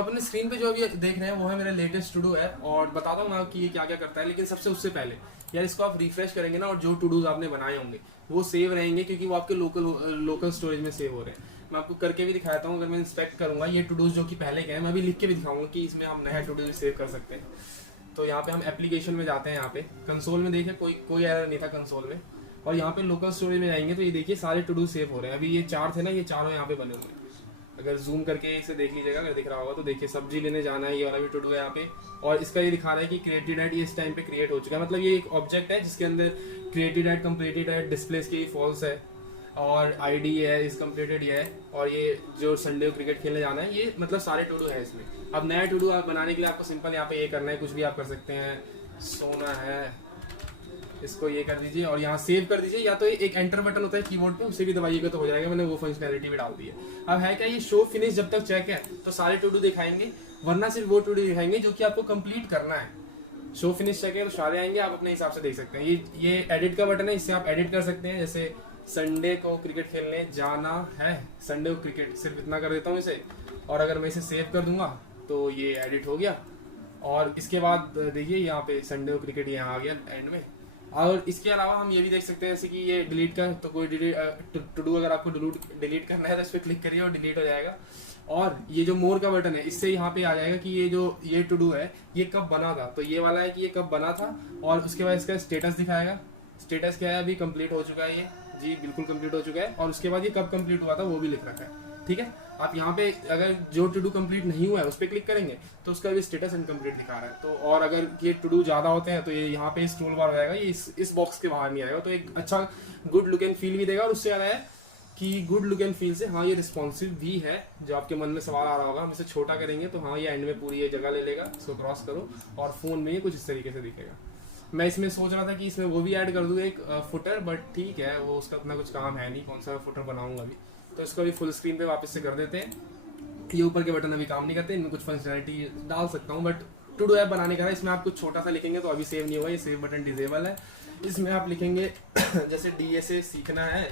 अपने स्क्रीन पे जो अभी देख रहे हैं वो है मेरा लेटेस्ट टू डू ऐप, और बताता हूँ कि ये क्या क्या करता है। लेकिन सबसे उससे पहले यार इसको आप रिफ्रेश करेंगे ना, और जो टू डूज आपने बनाए होंगे वो सेव रहेंगे, क्योंकि वो आपके लोकल स्टोरेज में सेव हो रहे हैं। मैं आपको करके भी दिखाता हूँ। अगर मैं इंस्पेक्ट करूंगा ये टू डूज जो कि पहले के हैं, मैं भी लिख के भी दिखाऊंगा कि इसमें हम नया टू डू सेव कर सकते हैं। तो यहाँ पे हम एप्लीकेशन में जाते हैं, यहाँ पे कंसोल में देखिए कोई एरर नहीं था कंसोल में, और यहाँ पे लोकल स्टोरेज में जाएंगे तो ये देखिए सारे टू डू सेव हो रहे हैं। अभी ये 4 थे ना, ये चारों यहाँ पे बने हुए हैं। अगर जूम करके इसे देख लीजिएगा, अगर दिख रहा होगा तो देखिए सब्जी लेने जाना है, ये वाला भी टू डू है यहाँ पे। और इसका ये दिखा रहा है कि क्रिएटेड एट ये इस टाइम पे क्रिएट हो चुका है। मतलब ये एक ऑब्जेक्ट है जिसके अंदर created at, completed at, displace की फॉल्स है, और आईडी है, इस कंप्लीटेड ये है, और ये जो संडे को क्रिकेट खेलने जाना है, ये मतलब सारे टू डू है इसमें। अब नया टू डू आप बनाने के लिए आपको सिंपल यहाँ पे ये करना है, कुछ भी आप कर सकते हैं। सोना है, इसको ये कर दीजिए और यहाँ सेव कर दीजिए, या तो एक एंटर बटन होता है कीबोर्ड पे, उसे भी दबाइएगा तो हो जाएगा। मैंने वो फंक्शनैलिटी भी डाल दी है। अब है क्या, ये शो फिनिश जब तक चेक है तो सारे टू डू दिखाएंगे, वरना सिर्फ वो टू डू दिखाएंगे जो कि आपको कंप्लीट करना है। शो फिनिश चेक है तो सारे आएंगे, आप अपने हिसाब से देख सकते हैं। ये एडिट का बटन है, इससे आप एडिट कर सकते हैं। जैसे संडे को क्रिकेट खेलने जाना है, संडे को क्रिकेट, सिर्फ इतना कर देता हूँ इसे, और अगर मैं इसे सेव कर दूंगा तो ये एडिट हो गया। और इसके बाद देखिए यहाँ पे संडे को क्रिकेट यहाँ आ गया एंड में। और इसके अलावा हम ये भी देख सकते हैं जैसे कि ये डिलीट का, तो कोई टू डू अगर आपको डिलीट करना है तो इस पर क्लिक करिए और डिलीट हो जाएगा। और ये जो मोर का बटन है, इससे यहाँ पे आ जाएगा कि ये टू डू है ये कब बना था। तो ये वाला है कि ये कब बना था, और उसके बाद इसका स्टेटस दिखाएगा। स्टेटस क्या है, अभी कंप्लीट हो चुका है ये, जी बिल्कुल कंप्लीट हो चुका है। और उसके बाद ये कब कंप्लीट हुआ था वो भी लिख रखा है। ठीक है, आप यहाँ पे अगर जो टू डू कंप्लीट नहीं हुआ है उस पर क्लिक करेंगे तो उसका भी स्टेटस इनकम्प्लीट दिखा रहा है। तो और अगर ये टू डू ज्यादा होते हैं तो ये यहाँ पे स्क्रॉल बार हो जाएगा, ये इस बॉक्स के बाहर नहीं आएगा। तो एक अच्छा गुड लुक एंड फील भी देगा। और उससे आ रहा है कि गुड लुक एंड फील से हाँ ये रिस्पॉन्सिव भी है। जो आपके मन में सवाल आ रहा होगा, हम इसे छोटा करेंगे तो हाँ ये एंड में पूरी ये जगह ले लेगा, इसको क्रॉस करो, और फोन में ये कुछ इस तरीके से दिखेगा। मैं इसमें सोच रहा था कि इसमें वो भी ऐड कर दूँ एक फुटर, बट ठीक है वो उसका उतना कुछ काम है नहीं, कौन सा फुटर बनाऊंगा अभी। तो इसको अभी फुल स्क्रीन पे वापस से कर देते हैं। ये ऊपर के बटन अभी काम नहीं करते, इनमें कुछ फंक्शनैलिटी डाल सकता हूँ, बट टू डू ऐप बनाने का है। इसमें आप कुछ छोटा सा लिखेंगे तो अभी सेव नहीं होगा, ये सेव बटन डिसेबल है। इसमें आप लिखेंगे जैसे डीएसए सीखना है,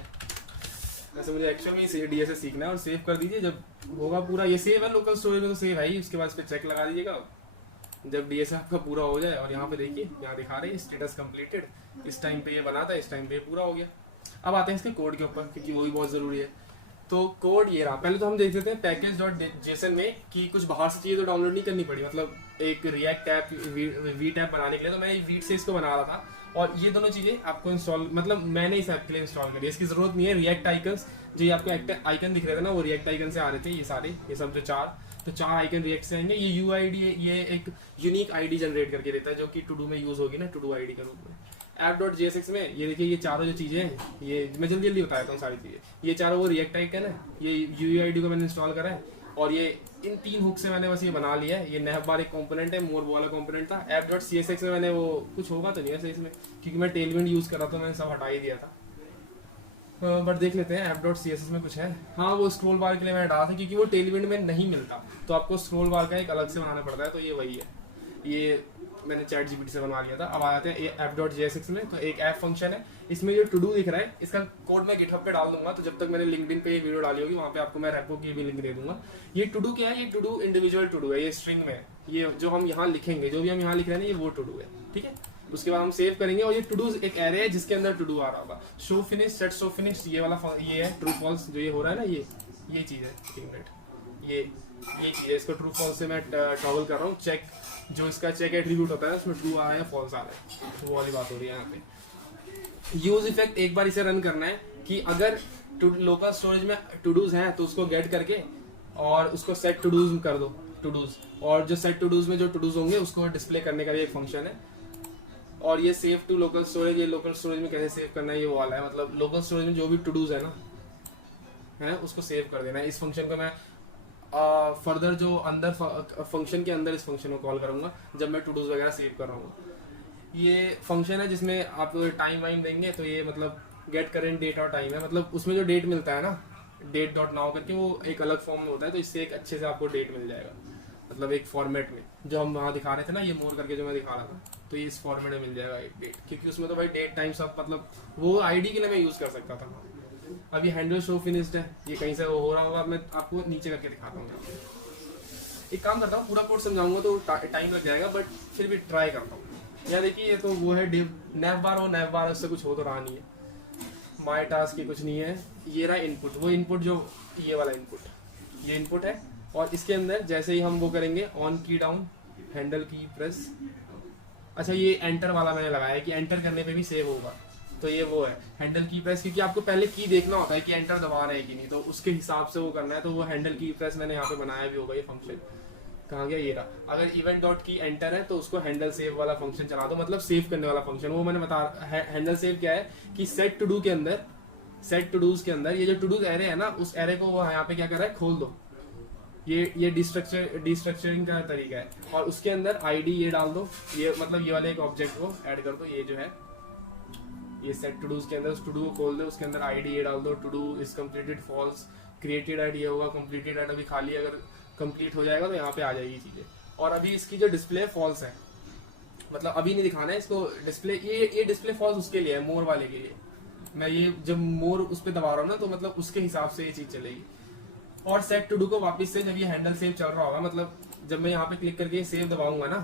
जैसे मुझे एक्चुअल में डीएसए सीखना है, और सेव कर दीजिए। जब होगा पूरा, ये सेव है लोकल स्टोरेज में तो सेव है ही, उसके बाद इस पर चेक लगा दीजिएगा जब डीएसए आपका पूरा हो जाए। और यहाँ पे देखिए यहाँ दिखा रहे हैं स्टेटस कंप्लीटेड, इस टाइम पे ये बना था, इस टाइम पे पूरा हो गया। अब आते हैं इसके कोड के ऊपर, क्योंकि वो भी बहुत जरूरी है। तो कोड ये रहा। पहले तो हम देख लेते हैं पैकेज.json में कि कुछ बाहर से चीज़ तो डाउनलोड नहीं करनी पड़ी। मतलब एक रिएक्ट ऐप, वीट ऐप बनाने के लिए तो मैं वीट से इसको बना रहा था, और ये दोनों चीज़ें आपको इंस्टॉल, मतलब मैंने इस ऐप के लिए इंस्टॉल करी, इसकी जरूरत नहीं है। रिएक्ट आइकन्स जो ये आपको आइकन दिख रहे थे ना, वो रिएक्ट आइकन से आ रहे थे, ये सारे, ये सब जो चार आइकन रिएक्ट से आएंगे। ये यूआईडी, ये एक यूनिक आईडी जनरेट करके देता है, जो कि टू डू में यूज होगी ना, टू डू आईडी के रूप में। app.jsx में ये देखिए, ये चारों जो चीज़ें हैं, ये मैं जल्दी जल्दी बताता हूँ सारी चीज़ें। ये चारों वो रिएक्ट आइकन है, ये यूआईडी को मैंने इंस्टॉल करा है, और ये इन 3 हुक से मैंने बस ये बना लिया है। ये नैव बार एक कंपोनेंट है, मोर वाला कंपोनेंट था। app.csx में मैंने वो कुछ होगा तो नहीं वैसे इसमें, क्योंकि मैं टेलविंड यूज़ कर रहा था, मैंने सब हटा ही दिया था। बट देख लेते हैं app.css में कुछ है। हाँ, वो स्क्रॉल बार के लिए मैंने डाला था, क्योंकि वो टेलविंड में नहीं मिलता, तो आपको स्क्रॉल बार का एक अलग से बनाना पड़ता है। तो ये वही है, ये मैंने ChatGPT से बनवा लिया था। अब आ जाते हैं app.jsx में। तो एक ऐप फंक्शन है, इसमें जो टू डू दिख रहा है इसका कोड मैं गिटहब पे डाल दूंगा। तो जब तक मैंने लिंक्डइन पे ये वीडियो डाली होगी वहाँ पे आपको मैं रेपो की भी लिंक दे दूंगा। ये टू डू क्या है, ये to do individual to do है, ये स्ट्रिंग में है। ये जो हम यहाँ लिखेंगे, जो भी हम यहाँ लिख रहे हैं, ये वो टू डू है। ठीक है, उसके बाद हम सेव करेंगे, और ये टू डू एक एरे है जिसके अंदर टू डू आ रहा होगा। Show finish, set show finish, ये वाला ये है ट्रू फॉल्स, जो ये हो रहा है ना, ये चीज़ है। 1 मिनट, ये चीज़ है, इसको ट्रू फॉल्स से मैं टॉगल कर रहा हूँ। चेक, जो इसका चेक एट्रीब्यूट होता है उसमें ट्रू आ रहा है, फॉल्स आ रहा है, तो वो वाली बात हो रही है यहाँ पे। यूज इफेक्ट एक बार इसे रन करना है कि अगर लोकल स्टोरेज में टू डूज हैं तो उसको गेट करके और उसको सेट टू डूज कर दो, टू डूज। और जो सेट टू डूज में जो टू डूज होंगे उसको डिस्प्ले करने का भी एक फंक्शन है। और ये सेव टू लोकल स्टोरेज, ये लोकल स्टोरेज में कैसे सेव करना है ये वाला है। मतलब लोकल स्टोरेज में जो भी टू डूज है ना, है उसको सेव कर देना है। इस फंक्शन को मैं फर्दर जो अंदर फंक्शन के अंदर इस फंक्शन को कॉल करूंगा जब मैं टू डूज वगैरह सेव कर रहा हूँ। ये फंक्शन है जिसमें आप टाइम वाइम देंगे, तो ये मतलब गेट करेंट डेट और टाइम है। मतलब उसमें जो डेट मिलता है ना, डेट डॉट नाउ करके, वो एक अलग फॉर्म में होता है, तो इससे एक अच्छे से आपको डेट मिल जाएगा। मतलब एक फॉर्मेट में, जो हम वहाँ दिखा रहे थे ना, ये मोर करके जो मैं दिखा रहा था, तो ये इस फॉर्मेट में मिल जाएगा एक डेट, क्योंकि उसमें तो भाई डेट टाइम सब, मतलब वो आईडी के लिए मैं यूज़ कर सकता था। अब ये हैंडल शो फिनिश्ड है, ये कहीं से वो हो रहा होगा, मैं आपको नीचे करके दिखाता हूँ। एक काम करता हूँ, पूरा कोड समझाऊंगा तो टाइम लग जाएगा, बट फिर भी ट्राई करता हूँ। यार देखिए ये तो वो है डिव नैव बार, और नैव बार उससे कुछ हो तो रहा नहीं है। माई टास्क की कुछ नहीं है। ये रहा इनपुट, वो इनपुट जो ये वाला इनपुट, ये इनपुट है। और इसके अंदर जैसे ही हम वो करेंगे ऑन की डाउन, हैंडल की प्रेस, अच्छा ये एंटर वाला मैंने लगाया है कि एंटर करने पे भी सेव होगा, तो ये वो है हैंडल की प्रेस, क्योंकि आपको पहले की देखना होता है कि एंटर दबा रहे हैं कि नहीं, तो उसके हिसाब से वो करना है। तो वो हैंडल की प्रेस मैंने यहाँ पे बनाया भी होगा, ये फंक्शन कहाँ गया, ये रहा। अगर इवेंट डॉट की एंटर है तो उसको हैंडल सेव वाला फंक्शन चला दो, मतलब सेव करने वाला फंक्शन। वो मैंने बता, हैंडल सेव क्या है कि सेट टू डू के अंदर, सेट टू डूज के अंदर ये जो टू डू एरे है ना, उस एरे को वो यहाँ पे क्या कर रहा है, खोल दो। ये डिस्ट्रक्चरिंग का तरीका है। और उसके अंदर आईडी ये डाल दो, ये मतलब ये वाले एक ऑब्जेक्ट को ऐड कर दो, ये जो है ये सेट टू डूज के अंदर उस टू डू को खोल दो, उसके अंदर आईडी ये डाल दो, to do is completed false, created at ये होगा, कंप्लीटेड एड अभी खाली, अगर कंप्लीट हो जाएगा तो यहाँ पे आ जाएगी चीजें। और अभी इसकी जो डिस्प्ले फॉल्स है, मतलब अभी नहीं दिखाना है इसको डिस्प्ले, ये डिस्प्ले फॉल्स उसके लिए है, मोर वाले के लिए। मैं ये जब मोर उस पर दबा रहा हूँ ना, तो मतलब उसके हिसाब से ये चीज चलेगी। और सेट टू डू को वापस से जब ये हैंडल सेव चल रहा होगा, मतलब जब मैं यहाँ पे क्लिक करके सेव दबाऊंगा ना,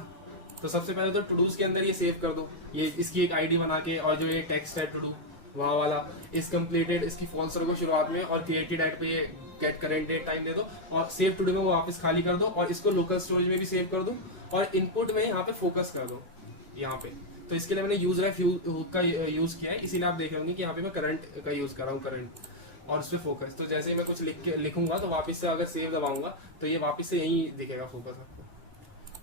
तो सबसे पहले तो टू डूज के अंदर ये सेव कर दो, ये इसकी एक आईडी बना के, और जो ये टेक्स्ट है टू डू वहाँ वाला इज कंप्लीटेड, इसकी फॉल्स रखो शुरुआत में, और क्रिएटेड एट पे ये गेट करेंट डेट टाइम दे दो, और सेव टू डू में वो वापस खाली कर दो, और इसको लोकल स्टोरेज में भी सेव कर दो, और इनपुट में यहाँ पे फोकस कर दो यहाँ पे। तो इसके लिए मैंने यूज रेफ का यूज किया है, इसीलिए आप देख रहे होंगे कि यहाँ पे मैं करंट का यूज कर रहा हूँ, करंट, और उस पर फोकस। तो जैसे ही मैं कुछ लिखूंगा तो वापस से अगर सेव दबाऊंगा तो ये वापस से यही दिखेगा फोकस आपको।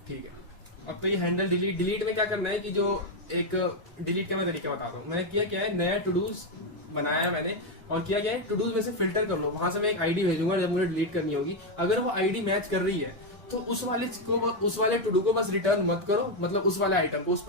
ठीक है, अब तो ये हैंडल डिलीट में क्या करना है कि जो एक डिलीट का मैं तरीका बताता हूँ। मैंने किया क्या है, नया टू डूज बनाया मैंने, और किया क्या है, टू डूज में से फिल्टर कर लो, वहां से मैं एक आईडी भेजूंगा जब मुझे डिलीट करनी होगी। अगर वो आईडी मैच कर रही है तो उस वाले टू डू को बस रिटर्न मत करो, मतलब उस वाले आइटम को, उस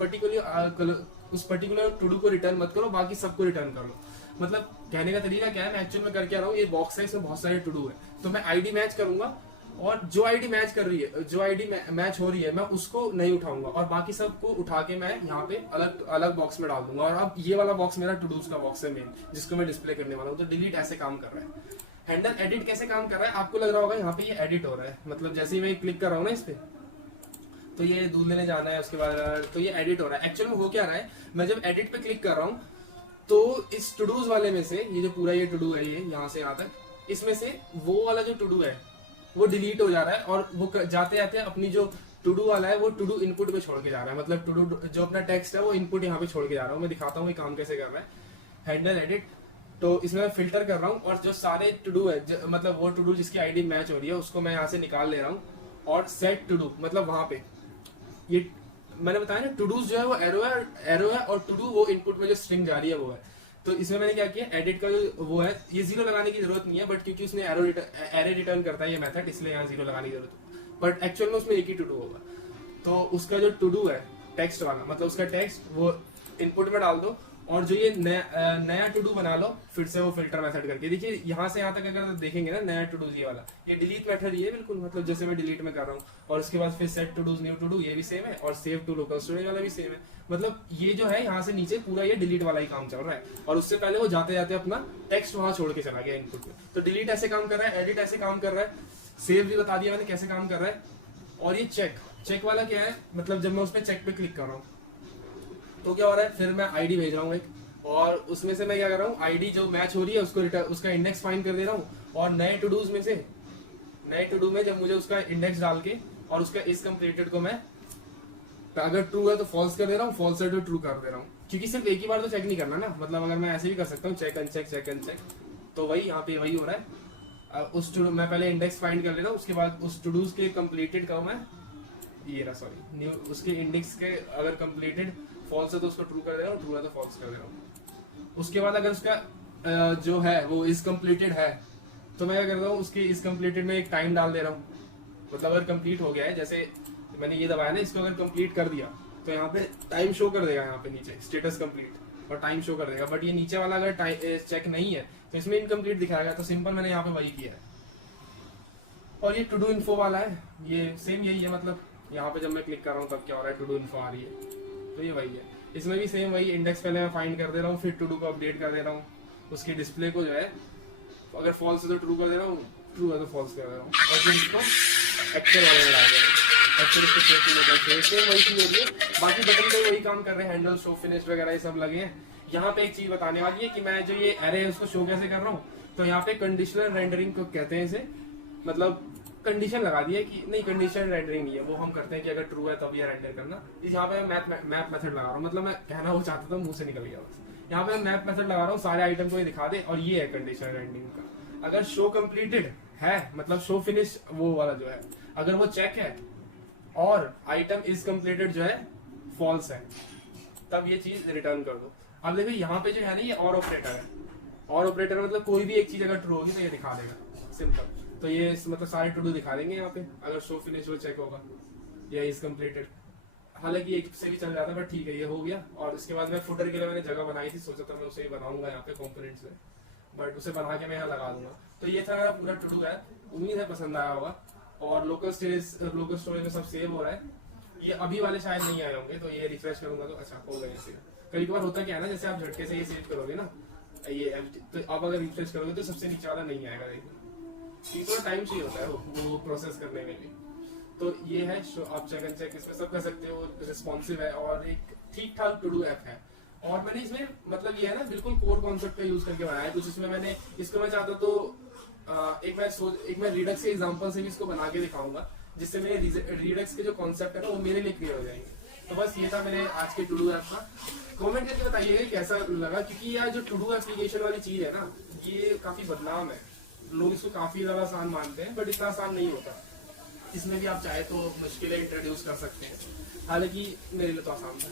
पर्टिकुलर टू डू को रिटर्न मत करो, बाकी सबको रिटर्न कर लो। मतलब कहने का तरीका क्या है, मैं एक्चुअल में करके आ रहा हूँ, ये बॉक्स है, इसमें बहुत सारे टू डू है, तो मैं आईडी मैच करूंगा, और जो आईडी मैच कर रही है, जो आईडी मैच हो रही है, मैं उसको नहीं उठाऊंगा, और बाकी सबको उठा के मैं यहाँ पे अलग अलग बॉक्स में डाल दूंगा। और अब ये वाला बॉक्स मेरा टू डूज का बॉक्स है मेन, जिसको मैं डिस्प्ले करने वाला हूँ। तो डिलीट ऐसे काम कर रहा है। हैंडल एडिट कैसे काम कर रहा है, आपको लग रहा होगा यहाँ पे ये एडिट हो रहा है, मतलब जैसे ही मैं क्लिक कर रहा हूँ ना इस पे, तो ये दूध लेने जाना है, उसके बाद तो ये एडिट हो रहा है। एक्चुअल में हो क्या रहा है, मैं जब एडिट पे क्लिक कर रहा हूँ तो इस टू डूज वाले में से ये जो पूरा ये टू डू है, ये यहाँ से यहाँ तक, इसमें से वो वाला जो टू डू है वो डिलीट हो जा रहा है, और वो जाते जाते अपनी जो टू डू वाला है वो टू डू इनपुट पे छोड़ के जा रहा है। मतलब टू डू जो अपना टेक्स्ट है वो इनपुट यहाँ पे छोड़ के जा रहा हूँ। मैं दिखाता हूँ ये काम कैसे कर रहा है। हैंडल एडिट, तो इसमें मैं फिल्टर कर रहा हूँ, और जो सारे टू डू है, मतलब वो टू डू जिसकी आईडी मैच हो रही है उसको मैं यहाँ से निकाल ले रहा हूँ, और सेट टू डू, मतलब वहां पे ये मैंने बताया ना, टू डूज जो है वो एरो है, और टू डू वो इनपुट में जो स्ट्रिंग जा रही है वो है। तो इसमें मैंने क्या किया, एडिट का जो वो है, ये जीरो लगाने की जरूरत नहीं है, बट क्योंकि उसने एरे रिटर्न करता है ये मेथड, इसलिए यहाँ जीरो लगाने की जरूरत है, बट एक्चुअल में उसमें एक ही टू डू होगा। तो उसका जो टू डू है टेक्स्ट वाला, मतलब उसका टेक्स्ट वो इनपुट में डाल दो, और जो ये नया टू डू बना लो फिर से वो फिल्टर मेथड करके। देखिए यहाँ से यहाँ तक अगर देखेंगे ना, नया टू डू ये वाला, ये डिलीट मेथड ये बिल्कुल, मतलब जैसे मैं डिलीट में कर रहा हूँ, और उसके बाद फिर set to do new to do ये भी सेम है, और सेव टू लोकल स्टोरेज वाला भी सेम है। मतलब ये जो है यहाँ से नीचे पूरा ये डिलीट वाला ही काम चल रहा है, और उससे पहले वो जाते जाते अपना टेक्स्ट वहां छोड़ के चला गया इनपुट में। तो डिलीट ऐसे काम कर रहा है, एडिट ऐसे काम कर रहा है, सेव भी बता दिया मैंने कैसे काम कर रहा है। और ये चेक वाला क्या है, मतलब जब मैं उस पर चेक पे क्लिक कर रहा हूँ तो क्या हो रहा है, फिर मैं आईडी भेज रहा हूँ एक, और उसमें से मैं क्या कर रहा हूँ, आईडी जो मैच हो रही है उसको उसका इंडेक्स फाइंड कर दे रहा हूँ, और नए टू डूज में से नए टू डू में जब मुझे उसका इंडेक्स डाल के और उसका इज कंप्लीटेड को मैं अगर ट्रू है तो फॉल्स कर दे रहा हूँ, फॉल्स है तो ट्रू कर दे रहा हूँ, क्योंकि सिर्फ एक ही बार तो चेक नहीं करना ना। मतलब अगर मैं ऐसे भी कर सकता हूँ चेक अनचेक चेक अनचेक, तो वही यहाँ पे वही हो रहा है। उस मैं पहले इंडेक्स फाइंड कर ले रहा हूँ, उसके बाद उस टू डूज के कंप्लीटेड का मैं ये रहा सॉरी न्यू उसके इंडेक्स के अगर कंप्लीटेड फॉल्स है तो उसको ट्रू कर दे रहा हूँ, ट्रू है तो फॉल्स कर दे रहा हूँ। उसके बाद अगर उसका जो है वो इज कंप्लीटेड है तो मैं क्या कर रहा हूँ, उसके इज कंप्लीटेड में एक टाइम डाल दे रहा हूँ। मतलब अगर कंप्लीट हो गया है, जैसे मैंने ये दबाया ना, इसको अगर कंप्लीट कर दिया तो यहाँ पे टाइम शो कर देगा, यहाँ पे नीचे स्टेटस कंप्लीट और टाइम शो कर देगा। बट ये नीचे वाला अगर चेक नहीं है तो इसमें इनकम्प्लीट दिखाएगा। तो सिंपल मैंने यहाँ पे वही किया है। और ये टू डू इन्फो वाला है, ये सेम यही है। मतलब यहाँ पे जब मैं क्लिक कर रहा हूँ तब क्या हो रहा है, टू डू इन्फो आ रही है, तो ये वही है। इसमें भी सेम वही, इंडेक्स पहले मैं फाइंड कर दे रहा हूँ, फिर टू डू को अपडेट कर दे रहा हूँ, उसकी डिस्प्ले को जो है अगर फॉल्स है तो ट्रू कर दे रहा हूँ, ट्रू है तो फॉल्स कर दे रहा हूँ। और फिर इसको एक्चुअल वाले में डाल देंगे और फिर इसको सेफ्टी लोकल से सेम वही चीज होती है। बाकी बटन पे वही काम कर रहे हैं, हैंडल शो फिनिश वगैरह ये सब लगे हैं। यहाँ पे एक चीज बताने वाली है कि मैं जो ये एरे है उसको शो कैसे कर रहा हूँ। तो यहाँ पे कंडीशनल रेंडरिंग को कहते हैं इसे, मतलब कंडीशन लगा दी है कि नहीं, कंडीशन रेंडरिंग नहीं है, वो हम करते हैं कि अगर ट्रू है तब ये रेंडर करना। यहाँ पे मैप मेथड लगा रहा हूँ, मतलब मैं कहना वो चाहता था मुंह से निकल गया बस। यहाँ पे मैप मेथड लगा रहा हूँ, सारे आइटम को ये दिखा दे, और ये है कंडीशन रेंडरिंग का। अगर शो कंप्लीटेड है, मतलब शो फिनिश वो वाला जो है, अगर वो चेक है और आइटम इज कंप्लीटेड जो है फॉल्स है, तब ये चीज रिटर्न कर दो। अब देखो यहाँ पे जो है ना, ये और ऑपरेटर है। और ऑपरेटर मतलब कोई भी एक चीज अगर ट्रू होगी तो ये दिखा देगा, सिंपल। तो ये मतलब सारे टू डू दिखा देंगे यहाँ पे, अगर शो फिनिश वो चेक होगा या इज कंप्लीटेड। हालांकि एक से भी चल जाता है, बट ठीक है ये हो गया। और इसके बाद मैं फुटर के लिए मैंने जगह बनाई थी, सोचा था मैं उसे ही बनाऊंगा यहाँ पे कंपोनेंट से, बट उसे बना के मैं यहाँ लगा दूंगा। तो ये था मेरा पूरा टू डू है, उम्मीद है पसंद आया होगा। और लोकल स्टोरेज में सब सेव हो रहा है। ये अभी वाले शायद नहीं आए होंगे, तो ये रिफ्रेश करूंगा तो अच्छा हो गए। कई बार होता क्या है ना, जैसे आप झटके से ये सेव करोगे ना ये, तो अब अगर रिफ्रेश करोगे तो सबसे नीचे वाला नहीं आएगा, देखिए थोड़ा टाइम चाहिए होता है वो प्रोसेस करने में भी। तो ये है आप चेक एंड चेक इसमें सब कर सकते हो, रिस्पॉन्सिव है और एक ठीक ठाक टू डू ऐप है। और मैंने इसमें मतलब ये है ना बिल्कुल कोर कॉन्सेप्ट का यूज करके बनाया है कुछ। इसमें मैंने इसको मैं चाहता तो एक मैं रिडक्स के एग्जांपल से भी इसको बना के दिखाऊंगा, जिससे मेरे रिडक्स के जो कॉन्सेप्ट है ना वो मेरे लिए क्लियर हो जाएंगे। तो बस ये था मेरे आज के टू डू ऐप का। कमेंट करके बताइएगा कैसा लगा, क्योंकि यार जो टू डू एप्लीकेशन वाली चीज है ना, ये काफी बदनाम है। लोग इसको काफी ज्यादा आसान मानते हैं, बट इतना आसान नहीं होता। इसमें भी आप चाहे तो मुश्किलें इंट्रोड्यूस कर सकते हैं, हालांकि मेरे लिए तो आसान था।